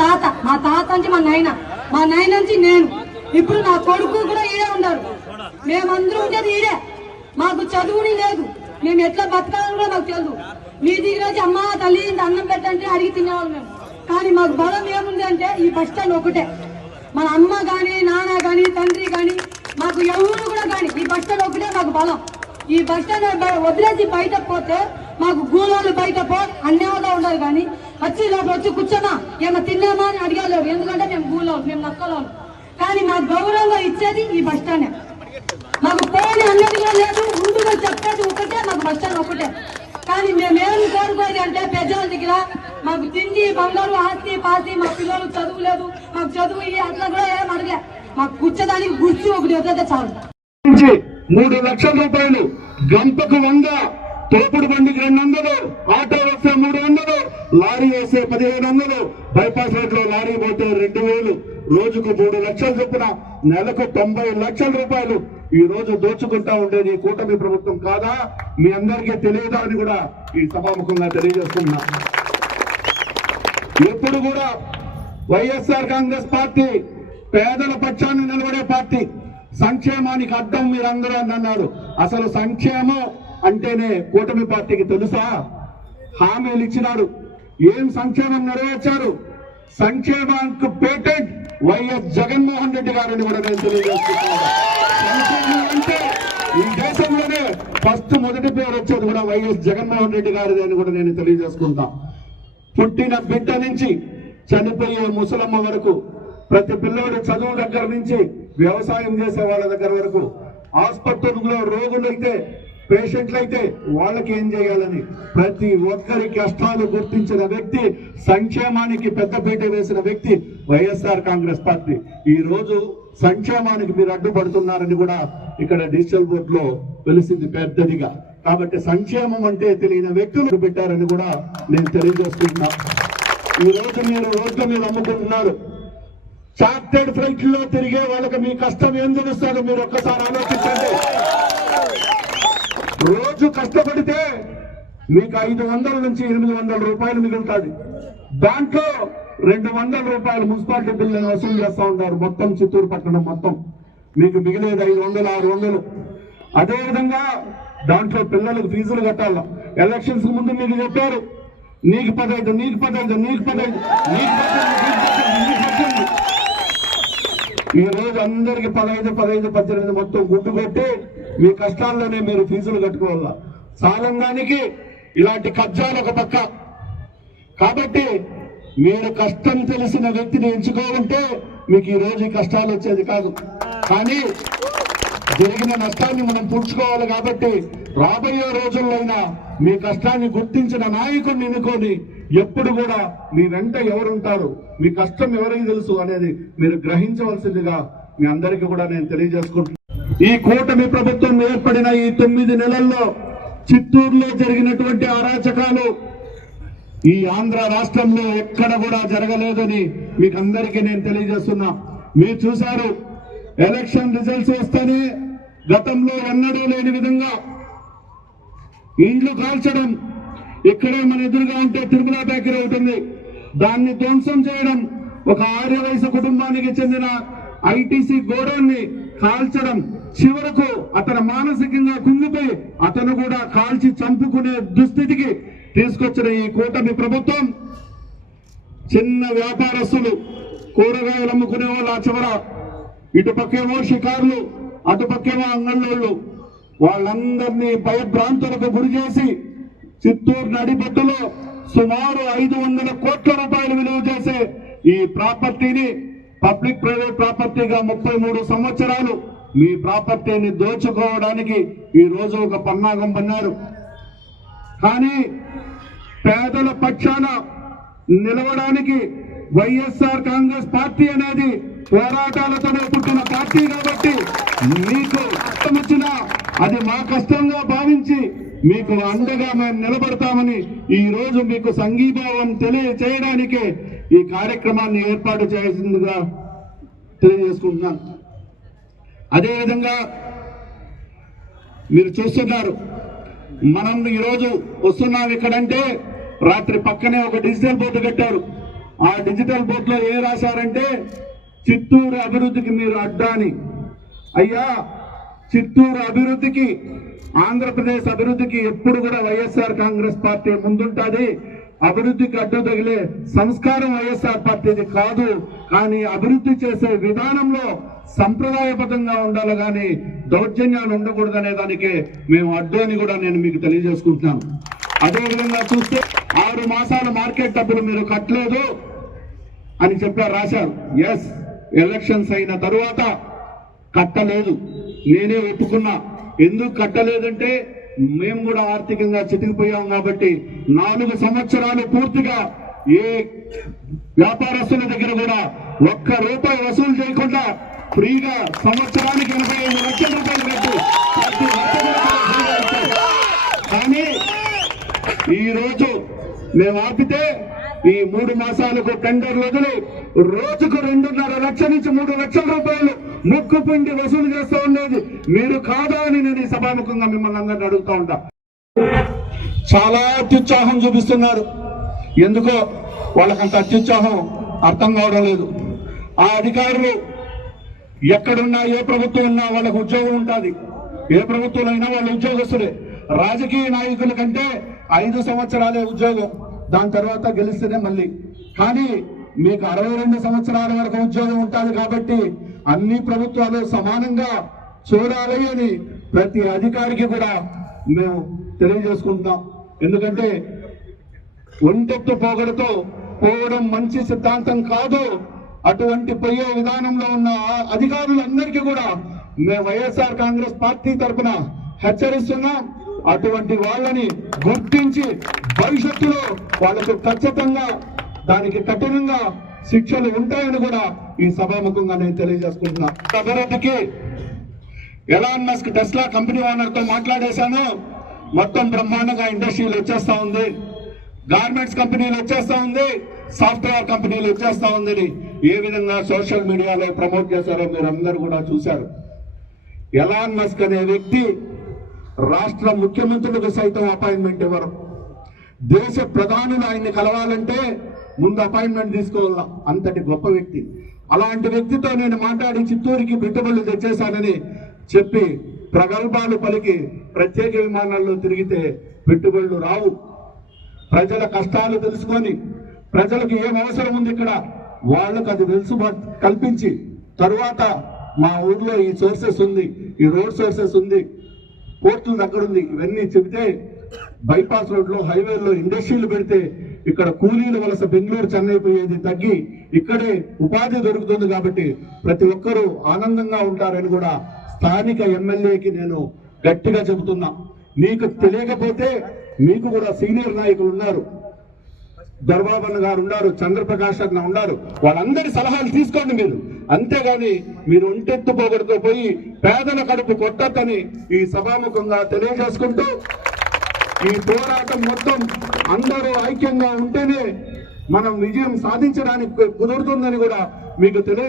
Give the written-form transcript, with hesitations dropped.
తాత నుంచి మా నాయన నుంచి నేను, ఇప్పుడు నా కొడుకు కూడా ఈడే ఉన్నారు. మేమందరూ ఉండేది ఈడే. మాకు చదువుని లేదు, మేము ఎట్లా బతకాలని కూడా మాకు తెలుసు. మీ దగ్గర వచ్చి అమ్మ తల్లి అన్నం పెట్టంటే అడిగి తినేవాళ్ళు మేము. కానీ మాకు బలం ఏముంది అంటే ఈ బస్ స్టాండ్ ఒకటే. మన అమ్మ కానీ నాన్న కానీ తండ్రి కానీ మాకు ఎవరు కూడా కానీ ఈ బస్ స్టాండ్ ఒకటే మాకు బలం. ఈ బస్ స్టాండ్ వదిలేసి బయట పోతే మాకు గూలోళ్ళు బయట అన్యాయంగా ఉండరు. కానీ వచ్చి లోపల వచ్చి కూర్చోమా ఏమో తిన్నామా అని అడగలేరు. ఎందుకంటే మేము గూలోళ్ళు, మేము నక్కలోళ్ళు. కానీ మాకు గౌరవంగా ఇచ్చేది ఈ బస్ స్టాండ్. మాకు పోని అన్నది కూడా లేదు, ముందుగా చెప్పేది ఒకటే, మాకు బస్ స్టాండ్ ఒకటే. కానీ మేమేమి కోరుకోవాలి అంటే పెద్దల దగ్గర మాకు తిండి బంగారు ఆస్తి పాస్తి, మా పిల్లలు చదువు లేదు, మాకు చదువు అట్లా కూడా ఏం అడగలే. మాకు కూర్చోడానికి గుర్చి ఒకటి వద్ద చాలు. 3 లక్షల రూపాయలు, గంపకు 100, తోపుడు బండికి 200, ఆటో వస్తే 300, లారీ వేస్తే 1500, బైపాస్ రోడ్ లో లారీ పోతే 2000, రోజుకు 3 లక్షల చొప్పున నెలకు 90 లక్షల రూపాయలు ఈ రోజు దోచుకుంటా ఉండేది కూటమి ప్రభుత్వం కాదా? మీ అందరికీ తెలియదా అని కూడా ఈ సభాముఖంగా తెలియజేస్తున్నా. ఎప్పుడు కూడా వైఎస్ఆర్ కాంగ్రెస్ పార్టీ పేదల పక్షాన్ని నిలబడే పార్టీ. సంక్షేమానికి అడ్డం మీరందరూ అన్నారు. అసలు సంక్షేమం అంటేనే కూటమి పార్టీకి తెలుసా? హామీలు ఇచ్చినారు, ఏం సంక్షేమం నెరవేర్చారు? సంక్షేమానికి పేటెంట్ వైఎస్ జగన్మోహన్ రెడ్డి గారిని కూడా నేను తెలియజేస్తున్నాను. సంక్షేమం అంటే ఈ దేశంలోనే మొదటి పేరు వచ్చేది కూడా వైఎస్ జగన్మోహన్ రెడ్డి గారిది అని కూడా నేను తెలియజేసుకుంటా. పుట్టిన బిడ్డ నుంచి చనిపోయే ముసలమ్మ వరకు, ప్రతి పిల్లోడు చదువు దగ్గర నుంచి వ్యవసాయం చేసే వాళ్ళ దగ్గర వరకు, ఆసుపత్రుల్లో రోగులైతే పేషెంట్లయితే వాళ్ళకి ఏం చేయాలని ప్రతి ఒక్కరి కష్టాలు గుర్తించిన వ్యక్తి, సంక్షేమానికి పెద్దపీట వేసిన వ్యక్తి వైఎస్ఆర్ కాంగ్రెస్ పార్టీ. ఈ రోజు సంక్షేమానికి మీరు అడ్డుపడుతున్నారని కూడా ఇక్కడ డిజిటల్ బోర్డ్ లో వెలిసింది పెద్దదిగా. కాబట్టి సంక్షేమం అంటే తెలియని వ్యక్తులు పెట్టారని కూడా నేను తెలియజేస్తున్నా. ఈ రోజు మీరు రోడ్ల మీద అమ్ముకుంటున్నారు. చార్టెడ్ ఫ్లైట్ లో తిరిగే వాళ్ళకి మీ కష్టం ఏం తెలుస్తుందో మీరు ఒక్కసారి ఆలోచించండి. రోజు కష్టపడితే మీకు 500 నుంచి 800 రూపాయలు మిగులుతుంది. దాంట్లో 200 రూపాయలు మున్సిపాలిటీ బిల్లు వసూలు చేస్తా ఉంటారు. మొత్తం చిత్తూరు పట్టణం మొత్తం మీకు మిగిలేదు 500, 600. అదేవిధంగా దాంట్లో పిల్లలకు ఫీజులు కట్టాల. ఎలక్షన్స్ ముందు మీకు చెప్పారు, నీకు 15, నీకు 15, నీకు 15, నీకు 15. ఈ రోజు అందరికి 15, 18 మొత్తం గుడ్డు కొట్టి మీ కష్టాల్లోనే మీరు ఫీజులు కట్టుకోవాలా. సాలంగానికి ఇలాంటి కబ్జాలు ఒక పక్క. కాబట్టి మీరు కష్టం తెలిసిన వ్యక్తిని ఎంచుకోకుంటే మీకు ఈ రోజు కష్టాలు వచ్చేది కాదు. కానీ జరిగిన నష్టాన్ని మనం పూడ్చుకోవాలి. కాబట్టి రాబోయే రోజుల్లోనైనా మీ కష్టాన్ని గుర్తించిన నాయకుడిని ఎన్నుకొని ఎప్పుడు కూడా మీ వెంట ఎవరుంటారు, మీ కష్టం ఎవరికి తెలుసు అనేది మీరు గ్రహించవలసిందిగా మీ అందరికీ కూడా నేను తెలియజేసుకుంటున్నాను. ఈ కూటమి ప్రభుత్వం ఏర్పడిన ఈ 9 నెలల్లో చిత్తూరులో జరిగినటువంటి అరాచకాలు ఈ ఆంధ్ర రాష్ట్రంలో ఎక్కడ కూడా జరగలేదని మీకు అందరికీ నేను తెలియజేస్తున్నా. మీరు చూశారు, ఎలక్షన్ రిజల్ట్స్ వస్తేనే గతంలో ఎన్నడూ లేని విధంగా ఇండ్లు కాల్చడం, ఇక్కడే మన ఎదురుగా ఉంటే తిరుమల బేకరీ అవుతుంది, దాన్ని ధ్వంసం చేయడం, ఒక ఆర్యవైశ్య కుటుంబానికి చెందిన ఐటీసీ గోడౌన్ని కాల్చడం, చివరకు అతను మానసికంగా కుంగిపోయి అతను కూడా కాల్చి చంపుకునే దుస్థితికి తీసుకొచ్చిన ఈ కూటమి ప్రభుత్వం చిన్న వ్యాపారస్తులు, కూరగాయలు అమ్ముకునే వాళ్ళు, ఆ చివర ఇటుపక్కేమో షికారులు, అటుపక్కేమో అంగళ్ళోళ్ళు, వాళ్ళందరినీ భయభ్రాంతులకు గురి చేసి చిత్తూరు నడిబొట్టులో సుమారు 500 కోట్ల రూపాయలు విలువ చేసే ఈ ప్రాపర్టీని పబ్లిక్ ప్రైవేట్ ప్రాపర్టీగా 33 సంవత్సరాలు మీ ప్రాపర్టీని దోచుకోవడానికి ఈ రోజు ఒక పన్నాగం పన్నారు. కానీ పేదల పక్షాన నిలవడానికి వైఎస్ఆర్ కాంగ్రెస్ పార్టీ అనేది పోరాటాలతోనే పుట్టిన పార్టీ. కాబట్టి మీకు కష్టం వచ్చినా అది మా కష్టంగా భావించి మీకు అండగా మేము నిలబడతామని ఈ రోజు మీకు సంఘీభావం తెలియచేయడానికే ఈ కార్యక్రమాన్ని ఏర్పాటు చేయాల్సిందిగా తెలియజేసుకుంటున్నాను. అదేవిధంగా మీరు చూస్తున్నారు, మనం ఈరోజు వస్తున్నాం ఇక్కడంటే రాత్రి పక్కనే ఒక డిజిటల్ బోర్డు కట్టారు. ఆ డిజిటల్ బోర్డులో ఏ రాశారంటే చిత్తూరు అభివృద్ధికి మీరు అడ్డాని. అయ్యా, చిత్తూరు అభివృద్ధికి, ఆంధ్రప్రదేశ్ అభివృద్ధికి ఎప్పుడు కూడా వైఎస్ఆర్ కాంగ్రెస్ పార్టీ ముందుంటుంది. అభివృద్ధికి అడ్డు తగిలే సంస్కారం వైఎస్ఆర్ పార్టీది కాదు. కానీ అభివృద్ధి చేసే విధానంలో సంప్రదాయబద్ధంగా ఉండాలి, కానీ దౌర్జన్యాలు ఉండకూడదనే దానికే మేము అడ్డు అని కూడా నేను మీకు తెలియజేసుకుంటున్నాను. అదేవిధంగా చూస్తే 6 మాసాలు మార్కెట్ డబ్బులు మీరు కట్టలేదు అని చెప్పారు, రాశారు. ఎస్, ఎలక్షన్స్ అయిన తరువాత కట్టలేదు, నేనే ఒప్పుకున్నా. ఎందుకు కట్టలేదంటే మేము కూడా ఆర్థికంగా చితికిపోయాం కాబట్టి 4 సంవత్సరాలు పూర్తిగా ఏ వ్యాపారస్తుల దగ్గర కూడా ₹1 వసూలు చేయకుండా ఫ్రీగా సంవత్సరానికి 85 లక్షల రూపాయలు కట్టు ప్రతి ఒక్కరు కూడా ఫ్రీగా ఇచ్చారు. కానీ ఈ రోజు మేము ఆపితే ఈ 3 మాసాలకు టెండర్లు వదిలి రోజుకు 2.5 లక్షల నుంచి 3 లక్షల రూపాయలు ముక్కు పిండి వసూలు చేస్తూ ఉండేది మీరు కాదా అని నేను ఈ సభాముఖంగా మిమ్మల్ని అందరినీ అడుగుతా ఉంటా. చాలా అత్యుత్సాహం చూపిస్తున్నారు. ఎందుకో వాళ్ళకంత అత్యుత్సాహం అర్థం కావడం లేదు. ఆ అధికారులు ఎక్కడున్నా, ఏ ప్రభుత్వం ఉన్నా వాళ్ళకు ఉద్యోగం ఉంటుంది. ఏ ప్రభుత్వంలో అయినా వాళ్ళు ఉద్యోగస్తులే. రాజకీయ నాయకుల కంటే 5 సంవత్సరాలే ఉద్యోగం, దాని తర్వాత గెలిస్తేనే మళ్ళీ. కానీ మీకు 62 సంవత్సరాల వరకు ఉద్యోగం ఉంటుంది కాబట్టి అన్ని ప్రభుత్వాలు సమానంగా చూడాలి అని ప్రతి అధికారికి కూడా మేము తెలియజేసుకుంటున్నాం. ఎందుకంటే ఒంటెత్తు పోగడతో పోవడం మంచి సిద్ధాంతం కాదు. అటువంటి పోయే విధానంలో ఉన్న అధికారులందరికీ కూడా మేము వైఎస్ఆర్ కాంగ్రెస్ పార్టీ తరఫున హెచ్చరిస్తున్నాం. అటువంటి వాళ్ళని గుర్తించి భవిష్యత్తులో వాళ్ళకు ఖచ్చితంగా దానికి కఠినంగా శిక్షలు ఉంటాయని కూడా ఈ సభాముఖంగా నేను తెలియజేసుకుంటున్నా. అభివృద్ధికి Elon Musk Tesla company owner తో మాట్లాడేశాను. మొత్తం బ్రహ్మాండంగా ఇండస్ట్రీలు వచ్చేస్తా ఉంది, గార్మెంట్స్ కంపెనీలు వచ్చేస్తా ఉంది, సాఫ్ట్వేర్ కంపెనీలు వచ్చేస్తా ఉంది. ఏ విధంగా సోషల్ మీడియాలో ప్రమోట్ చేశారో మీరు అందరూ కూడా చూశారు. ఎలాన్ మస్క్ అనే వ్యక్తి రాష్ట్ర ముఖ్యమంత్రులకు సైతం అపాయింట్మెంట్ ఇవ్వరు. దేశ ప్రధానులు ఆయన్ని కలవాలంటే ముందు అపాయింట్మెంట్ తీసుకోవాలా, అంతటి గొప్ప వ్యక్తి. అలాంటి వ్యక్తితో నేను మాట్లాడి చిత్తూరుకి పెట్టుబడులు తెచ్చేశానని చెప్పి ప్రగల్భాలు పలికి ప్రత్యేక విమానాల్లో తిరిగితే పెట్టుబడులు రావు. ప్రజల కష్టాలు తెలుసుకొని ప్రజలకు ఏం అవసరం ఉంది ఇక్కడ వాళ్ళకు అది వెలుసుబాటు కల్పించి తరువాత మా ఊర్లో ఈ సోర్సెస్ ఉంది, ఈ రోడ్ సోర్సెస్ ఉంది, పోర్టుల దగ్గర ఉంది, ఇవన్నీ చెబితే బైపాస్ రోడ్ లో, హైవేల్లో ఇండస్ట్రీలు పెడితే ఇక్కడ కూలీల వలస బెంగళూరు, చెన్నై పోయేది తగ్గి ఇక్కడే ఉపాధి దొరుకుతుంది. కాబట్టి ప్రతి ఒక్కరూ ఆనందంగా ఉంటారని కూడా స్థానిక ఎమ్మెల్యేకి నేను గట్టిగా చెబుతున్నా. మీకు తెలియకపోతే మీకు కూడా సీనియర్ నాయకులు ఉన్నారు, దర్బాబన్న గారు ఉన్నారు, చంద్రప్రకాష్ అన్న ఉన్నారు, వాళ్ళందరి సలహాలు తీసుకోండి మీరు. అంతేగాని మీరు ఒంటెత్తు పోగొడుతూ పోయి పేదల కడుపు కొట్టొద్దని ఈ సభాముఖంగా తెలియజేసుకుంటూ, ఈ పోరాటం మొత్తం అందరూ ఐక్యంగా ఉంటేనే మనం విజయం సాధించడానికి కుదురుతుందని కూడా మీకు తెలియజేస్తాం.